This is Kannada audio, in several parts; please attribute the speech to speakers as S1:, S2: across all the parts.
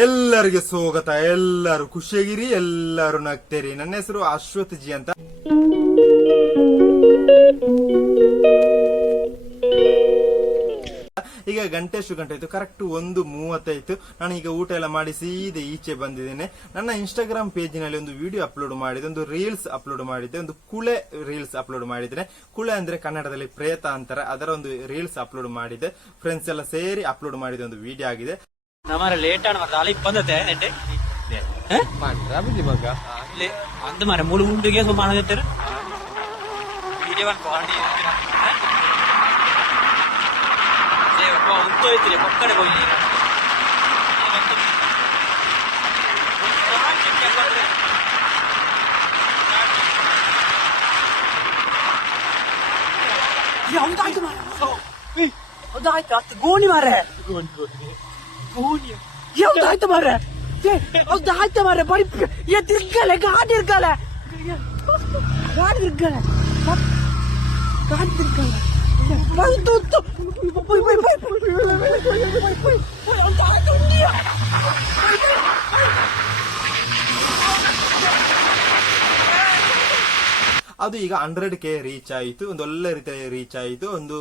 S1: ಎಲ್ಲರಿಗೆ ಸ್ವಾಗತ, ಎಲ್ಲರೂ ಖುಷಿಯಾಗಿರಿ, ಎಲ್ಲರೂ ನಗ್ತೇರಿ. ನನ್ನ ಹೆಸರು ಅಶ್ವಥ್ ಜಿ ಅಂತ. ಈಗ ಗಂಟೆ ಎಷ್ಟು ಗಂಟೆ ಆಯ್ತು? ಕರೆಕ್ಟ್ ಒಂದು ಮೂವತ್ತೈತು ನಾನು ಈಗ ಊಟ ಎಲ್ಲ ಮಾಡಿ ಸೀದೆ ಈಚೆ ಬಂದಿದ್ದೇನೆ. ನನ್ನ ಇನ್ಸ್ಟಾಗ್ರಾಮ್ ಪೇಜಿನಲ್ಲಿ ಒಂದು ವಿಡಿಯೋ ಅಪ್ಲೋಡ್ ಮಾಡಿದೆ ಒಂದು ರೀಲ್ಸ್ ಅಪ್ಲೋಡ್ ಮಾಡಿದ್ದೆ, ಒಂದು ಕುಳೆ ರೀಲ್ಸ್ ಅಪ್ಲೋಡ್ ಮಾಡಿದ್ರೆ ಕುಳೆ ಅಂದ್ರೆ ಕನ್ನಡದಲ್ಲಿ ಪ್ರೇತ ಅಂತಾರೆ ಅದರ ಒಂದು ರೀಲ್ಸ್ ಅಪ್ಲೋಡ್ ಮಾಡಿದೆ ಫ್ರೆಂಡ್ಸ್ ಎಲ್ಲ ಸೇರಿ ಅಪ್ಲೋಡ್ ಮಾಡಿದ ಒಂದು ವಿಡಿಯೋ ಆಗಿದೆ.
S2: તમારે લેટાણ રાલી બંધ થાય ને એટલે அந்த மாதிரி முழு முண்டு கேஸ் மாணவர் தெரு இறைவன் ಗೋಣಿ ಮಾರ ಗೋಣಿ ಗೋಣಿ ಯಾವ್ದಾಯ್ತು ಮಾರೆ ಹೌದಾಯ್ತು ಮಾರೆ ಬರೀ ಏ ತಿರ್ಗಲೆ ಗಾಡಿ ಇರ್ಗಲೆ ಗಾಡಿ ಇರ್ಗಲೆ ಗಾಡಿ ತಿರ್ಗಲೆ ಬಂತು
S1: ಅದು ಈಗ ಹಂಡ್ರೆಡ್ ಕೆ ರೀಚ್ ಆಯಿತು, ಒಂದು ಒಳ್ಳೆ ರೀತಿಯಲ್ಲಿ ರೀಚ್ ಆಯಿತು, ಒಂದು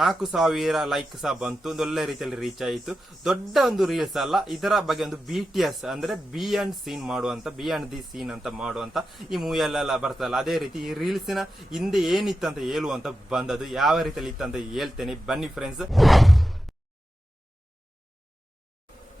S1: ನಾಲ್ಕು ಸಾವಿರ ಲೈಕ್ ಸಹ ಬಂತು, ಒಂದು ಒಳ್ಳೆ ರೀತಿಯಲ್ಲಿ ರೀಚ್ ಆಯಿತು. ದೊಡ್ಡ ಒಂದು ರೀಲ್ಸ್ ಅಲ್ಲ, ಇದರ ಬಗ್ಗೆ ಒಂದು ಬಿ ಟಿ ಎಸ್ ಅಂದ್ರೆ ಬಿ ಅಂಡ್ ಸೀನ್ ಮಾಡುವಂತ ಬಿ ಅಂಡ್ ದಿ ಸೀನ್ ಅಂತ ಮಾಡುವಂತ ಈ ಮೂವಿಯಲ್ಲೆಲ್ಲ ಬರ್ತಲ್ಲ ಅದೇ ರೀತಿ ಈ ರೀಲ್ಸಿನ ಹಿಂದೆ ಏನಿತ್ತು ಅಂತ ಹೇಳುವಂತ ಬಂದದ್ದು, ಯಾವ ರೀತಿಯಲ್ಲಿ ಇತ್ತು ಅಂತ ಹೇಳ್ತೇನೆ. ಬನ್ನಿ ಫ್ರೆಂಡ್ಸ್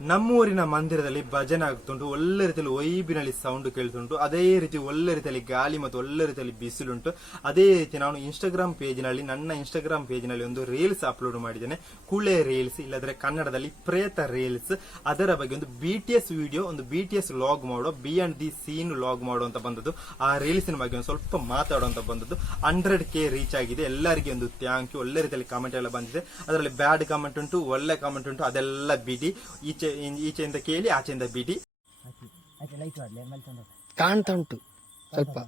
S1: ನಮ್ಮೂರಿನ ಮಂದಿರದಲ್ಲಿ ಭಜನೆ ಆಗ್ತುಂಟು, ಒಳ್ಳೆ ರೀತಿಯಲ್ಲಿ ವೈಬಿನಲ್ಲಿ ಸೌಂಡ್ ಕೇಳ್ತುಂಟು, ಅದೇ ರೀತಿ ಒಳ್ಳೆ ರೀತಿಯಲ್ಲಿ ಗಾಳಿ ಮತ್ತು ಒಳ್ಳೆ ರೀತಿಯಲ್ಲಿ ಬಿಸಿಲುಂಟು. ಅದೇ ರೀತಿ ನಾನು ಇನ್ಸ್ಟಾಗ್ರಾಮ್ ಪೇಜ್ನಲ್ಲಿ ನನ್ನ ಇನ್ಸ್ಟಾಗ್ರಾಮ್ ಪೇಜ್ನಲ್ಲಿ ಒಂದು ರೀಲ್ಸ್ ಅಪ್ಲೋಡ್ ಮಾಡಿದ್ದೇನೆ. ಕುಳೆ ರೀಲ್ಸ್ ಇಲ್ಲದ್ರೆ ಕನ್ನಡದಲ್ಲಿ ಪ್ರೇತ ರೀಲ್ಸ್ ಅದರ ಬಗ್ಗೆ ಒಂದು ಬಿ ಟಿ ಎಸ್ ವಿಡಿಯೋ ಒಂದು ಬಿ ಟಿ ಎಸ್ ಲಾಗ್ ಮಾಡೋ behind the scene log ಮಾಡೋ ಅಂತ ಬಂದದ್ದು. ಆ ರೀಲ್ಸಿನ ಬಗ್ಗೆ ಒಂದು ಸ್ವಲ್ಪ ಮಾತಾಡುವಂತ ಬಂದದ್ದು. ಹಂಡ್ರೆಡ್ ಕೆ ರೀಚ್ ಆಗಿದೆ. ಎಲ್ಲರಿಗೆ ಒಂದು ಥ್ಯಾಂಕ್ ಯು ಒಳ್ಳೆ ರೀತಿಯಲ್ಲಿ ಕಾಮೆಂಟ್ ಎಲ್ಲ ಬಂದಿದೆ. ಅದರಲ್ಲಿ ಬ್ಯಾಡ್ ಕಾಮೆಂಟ್ ಉಂಟು, ಒಳ್ಳೆ ಕಾಮೆಂಟ್ ಉಂಟು. ಅದೆಲ್ಲ ಬಿಡಿ. ಈಚೆ ಈಚೆಯಿಂದ ಕೇಳಿ ಆಚೆಯಿಂದ ಬಿಡಿ.
S3: ಕಾಣ್ತಾ ಉಂಟು. ಸ್ವಲ್ಪ.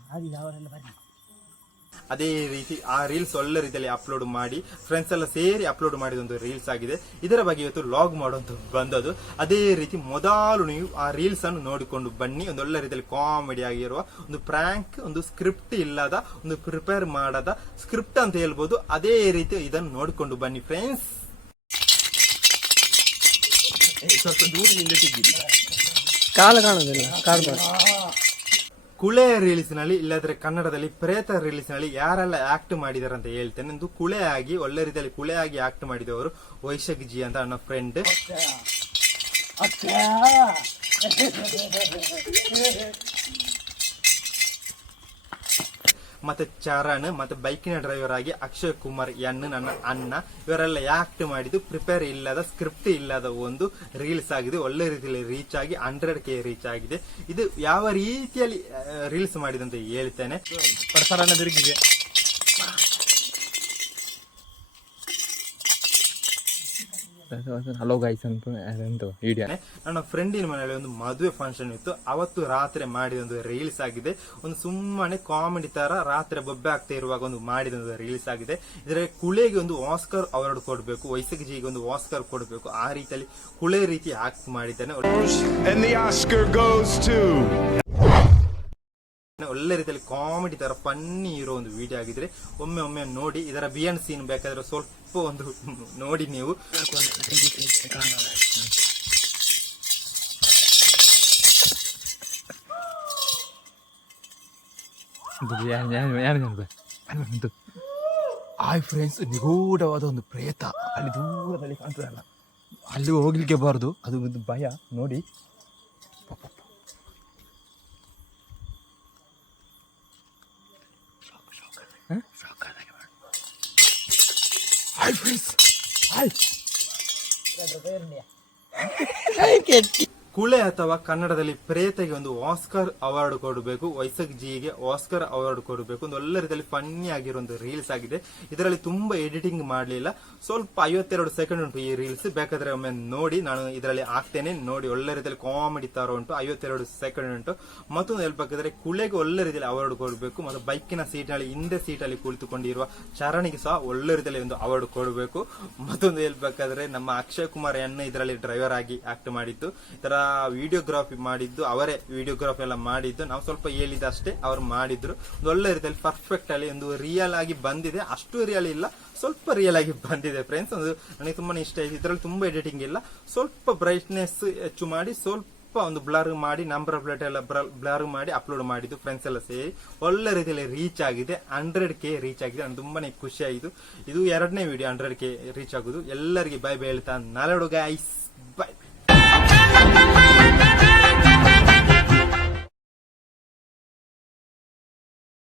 S1: ಅದೇ ರೀತಿ ಆ ರೀಲ್ಸ್ ಒಳ್ಳೆ ರೀತಿಯಲ್ಲಿ ಅಪ್ಲೋಡ್ ಮಾಡಿ ಫ್ರೆಂಡ್ಸ್ ಎಲ್ಲ ಸೇರಿ ಅಪ್ಲೋಡ್ ಮಾಡಿದ ಒಂದು ರೀಲ್ಸ್ ಆಗಿದೆ. ಇದರ ಬಗ್ಗೆ ಇವತ್ತು ಲಾಗ್ ಮಾಡುವಂತ ಬಂದದ್ದು. ಅದೇ ರೀತಿ ಮೊದಲು ನೀವು ಆ ರೀಲ್ಸ್ ಅನ್ನು ನೋಡಿಕೊಂಡು ಬನ್ನಿ. ಒಂದು ಒಳ್ಳೆ ರೀತಿಯಲ್ಲಿ ಕಾಮಿಡಿ ಆಗಿರುವ ಒಂದು ಪ್ರ್ಯಾಂಕ್ ಒಂದು ಸ್ಕ್ರಿಪ್ಟ್ ಇಲ್ಲದ ಒಂದು ಪ್ರಿಪೇರ್ ಮಾಡದ ಸ್ಕ್ರಿಪ್ಟ್ ಅಂತ ಹೇಳ್ಬೋದು. ಅದೇ ರೀತಿ ಇದನ್ನು ನೋಡಿಕೊಂಡು ಬನ್ನಿ ಫ್ರೆಂಡ್ಸ್
S3: ಕಾಲು ಕಾಣೋದಿಲ್ಲ ಕಾಡ್ಬಾರ್ದು
S1: ಕುಳೆ ರೀಲ್ಸ್ನಲ್ಲಿ ಇಲ್ಲದ್ರೆ ಕನ್ನಡದಲ್ಲಿ ಪ್ರೇತ ರೀಲ್ಸ್ನಲ್ಲಿ ಯಾರೆಲ್ಲ ಆಕ್ಟ್ ಮಾಡಿದಾರೆ ಅಂತ ಹೇಳ್ತೇನೆ. ಒಂದು ಕುಳೆ ಆಗಿ ಒಳ್ಳೆ ರೀತಿಯಲ್ಲಿ ಕುಳೆ ಆಗಿ ಆಕ್ಟ್ ಮಾಡಿದವರು ವೈಶಾಖ್ ಜಿ ಅಂತ ನನ್ನ ಫ್ರೆಂಡ್ ಮತ್ತೆ ಚರಣ್, ಮತ್ತೆ ಬೈಕಿನ ಡ್ರೈವರ್ ಆಗಿ ಅಕ್ಷಯ್ ಕುಮಾರ್, ಎನ್, ನನ್ನ ಅಣ್ಣ, ಇವರೆಲ್ಲ ಆಕ್ಟ್ ಮಾಡಿದ್ದು ಪ್ರಿಪೇರ್ ಇಲ್ಲದ ಸ್ಕ್ರಿಪ್ಟ್ ಇಲ್ಲದ ಒಂದು ರೀಲ್ಸ್ ಆಗಿದೆ. ಒಳ್ಳೆ ರೀತಿಯಲ್ಲಿ ರೀಚ್ ಆಗಿ ಹಂಡ್ರೆಡ್ ಕೆ ರೀಚ್ ಆಗಿದೆ. ಇದು ಯಾವ ರೀತಿಯಲ್ಲಿ ರೀಲ್ಸ್ ಮಾಡಿದಂತ ಹೇಳ್ತೇನೆ.
S3: ಪ್ರಸರಣ ತಿರುಗಿದೆ ಹಲೋ ಗೈಸ್ ಅಂತ ವಿಡಿಯೋ
S1: ನನ್ನ ಫ್ರೆಂಡಿನ ಮನೆಯಲ್ಲಿ ಒಂದು ಮದುವೆ ಫಂಕ್ಷನ್ ಇತ್ತು. ಅವತ್ತು ರಾತ್ರಿ ಮಾಡಿದ ಒಂದು ರೀಲ್ಸ್ ಆಗಿದೆ. ಒಂದು ಸುಮ್ಮನೆ ಕಾಮಿಡಿ ತರ ರಾತ್ರಿ ಬೊಬ್ಬೆ ಆಗ್ತಾ ಇರುವಾಗ ಒಂದು ಮಾಡಿದ ಒಂದು ರೀಲ್ಸ್ ಆಗಿದೆ. ಇದರ ಕುಳೆಗೆ ಒಂದು ಆಸ್ಕರ್ ಅವಾರ್ಡ್ ಕೊಡಬೇಕು ವೈಸಕ್ ಜಿಗೆ ಒಂದು ಆಸ್ಕರ್ ಕೊಡಬೇಕು. ಆ ರೀತಿಯಲ್ಲಿ ಕುಳೆ ರೀತಿ ಆಕ್ಟ್ ಮಾಡಿದ್ದಾನೆ. ಒಳ್ಳೆ ರೀತಿಯಲ್ಲಿ ಕಾಮಿಡಿ ತರ ಫನ್ನಿ ಇರೋ ಒಂದು ವಿಡಿಯೋ ಆಗಿದ್ರೆ ಒಮ್ಮೆ ಒಮ್ಮೆ ನೋಡಿ, ಇದರ ಬಿಯಂಡ್ ಸೀನ್ ಬೇಕಾದ್ರೆ ಸ್ವಲ್ಪ ಒಂದು ನೋಡಿ ನೀವು.
S3: ಆಯ್ ಫ್ರೆಂಡ್ಸ್ ನಿಗೂಢವಾದ ಒಂದು ಪ್ರೇತ. ಅಲ್ಲಿ ದೂರದಲ್ಲಿ ಕಾಣ್ತದಲ್ಲ ಅಲ್ಲಿ. ಹೋಗ್ಲಿಕ್ಕೆ ಬಾರದು. ಅದು ಒಂದು ಭಯ. ನೋಡಿ. હાલ હાલ કે
S1: ಕುಳೆ ಅಥವಾ ಕನ್ನಡದಲ್ಲಿ ಪ್ರೇತೆಗೆ ಒಂದು ಆಸ್ಕರ್ ಅವಾರ್ಡ್ ಕೊಡಬೇಕು, ವೈಸಕ್ ಜಿಗೆ ಆಸ್ಕರ್ ಅವಾರ್ಡ್ ಕೊಡಬೇಕು ಒಂದು ಒಳ್ಳೆ ರೀತಿಯಲ್ಲಿ ಫನ್ನಿ ಆಗಿರೋ ಒಂದು ರೀಲ್ಸ್ ಆಗಿದೆ. ಇದರಲ್ಲಿ ತುಂಬಾ ಎಡಿಟಿಂಗ್ ಮಾಡಲಿಲ್ಲ. ಸ್ವಲ್ಪ ಐವತ್ತೆರಡು ಸೆಕೆಂಡ್ ಉಂಟು ಈ ರೀಲ್ಸ್ ಬೇಕಾದ್ರೆ ಒಮ್ಮೆ ನೋಡಿ, ನಾನು ಇದರಲ್ಲಿ ಹಾಕ್ತೇನೆ. ನೋಡಿ, ಒಳ್ಳೆ ರೀತಿಯಲ್ಲಿ ಕಾಮಿಡಿ ತರ ಉಂಟು. ಐವತ್ತೆರಡು ಸೆಕೆಂಡ್ ಉಂಟು. ಮತ್ತೊಂದು ಹೇಳ್ಬೇಕಾದ್ರೆ ಕುಳೆಗೆ ಒಳ್ಳೆ ರೀತಿಯಲ್ಲಿ ಅವಾರ್ಡ್ ಕೊಡಬೇಕು. ಮತ್ತು ಬೈಕಿನ ಸೀಟ್ನಲ್ಲಿ ಹಿಂದೆ ಸೀಟಲ್ಲಿ ಕುಳಿತುಕೊಂಡಿರುವ ಚರಣಿಗೆ ಸಹ ಒಳ್ಳೆ ರೀತಿಯಲ್ಲಿ ಒಂದು ಅವಾರ್ಡ್ ಕೊಡಬೇಕು. ಮತ್ತೊಂದು ಹೇಳ್ಬೇಕಾದ್ರೆ ನಮ್ಮ ಅಕ್ಷಯ್ ಕುಮಾರ್ ಎನ್ನ ಇದರಲ್ಲಿ ಡ್ರೈವರ್ ಆಗಿ ಆಕ್ಟ್ ಮಾಡಿದ್ದು. ಇದರ ವಿಡಿಯೋಗ್ರಾಫಿ ಮಾಡಿದ್ದು, ಅವರೇ ವಿಡಿಯೋಗ್ರಾಫಿ ಎಲ್ಲ ಮಾಡಿದ್ದು. ನಾವು ಸ್ವಲ್ಪ ಹೇಳಿದಷ್ಟೇ ಅವ್ರು ಮಾಡಿದ್ರು. ಒಂದು ಒಳ್ಳೆ ರೀತಿಯಲ್ಲಿ ಪರ್ಫೆಕ್ಟ್ ಅಲ್ಲಿ ಒಂದು ರಿಯಲ್ ಆಗಿ ಬಂದಿದೆ. ಅಷ್ಟು ರಿಯಲ್ ಇಲ್ಲ, ಸ್ವಲ್ಪ ರಿಯಲ್ ಆಗಿ ಬಂದಿದೆ ಫ್ರೆಂಡ್ಸ್ ಒಂದು ನನಗೆ ತುಂಬಾ ಇಷ್ಟ ಆಯ್ತು. ಇದರಲ್ಲಿ ತುಂಬಾ ಎಡಿಟಿಂಗ್ ಇಲ್ಲ. ಸ್ವಲ್ಪ ಬ್ರೈಟ್ನೆಸ್ ಹೆಚ್ಚು ಮಾಡಿ, ಸ್ವಲ್ಪ ಒಂದು ಬ್ಲರ್ ಮಾಡಿ ನಂಬರ್ ಪ್ಲೇಟ್ ಎಲ್ಲ ಬ್ಲರ್ ಮಾಡಿ ಅಪ್ಲೋಡ್ ಮಾಡಿದ್ದು ಫ್ರೆಂಡ್ಸ್ ಎಲ್ಲ ಸೇರಿ. ಒಳ್ಳೆ ರೀತಿಯಲ್ಲಿ ರೀಚ್ ಆಗಿದೆ. ಹಂಡ್ರೆಡ್ ಕೆ ರೀಚ್ ಆಗಿದೆ. ನಾನು ತುಂಬಾನೇ ಖುಷಿ ಆಯಿತು. ಇದು ಎರಡನೇ ವಿಡಿಯೋ ಹಂಡ್ರೆಡ್ ಕೆ ರೀಚ್ ಆಗುದು. ಎಲ್ಲರಿಗೆ ಬೈ ಬೈ ಹೇಳ್ತಾ, ನಾಳೆ ಗೈಸ್ ಬೈ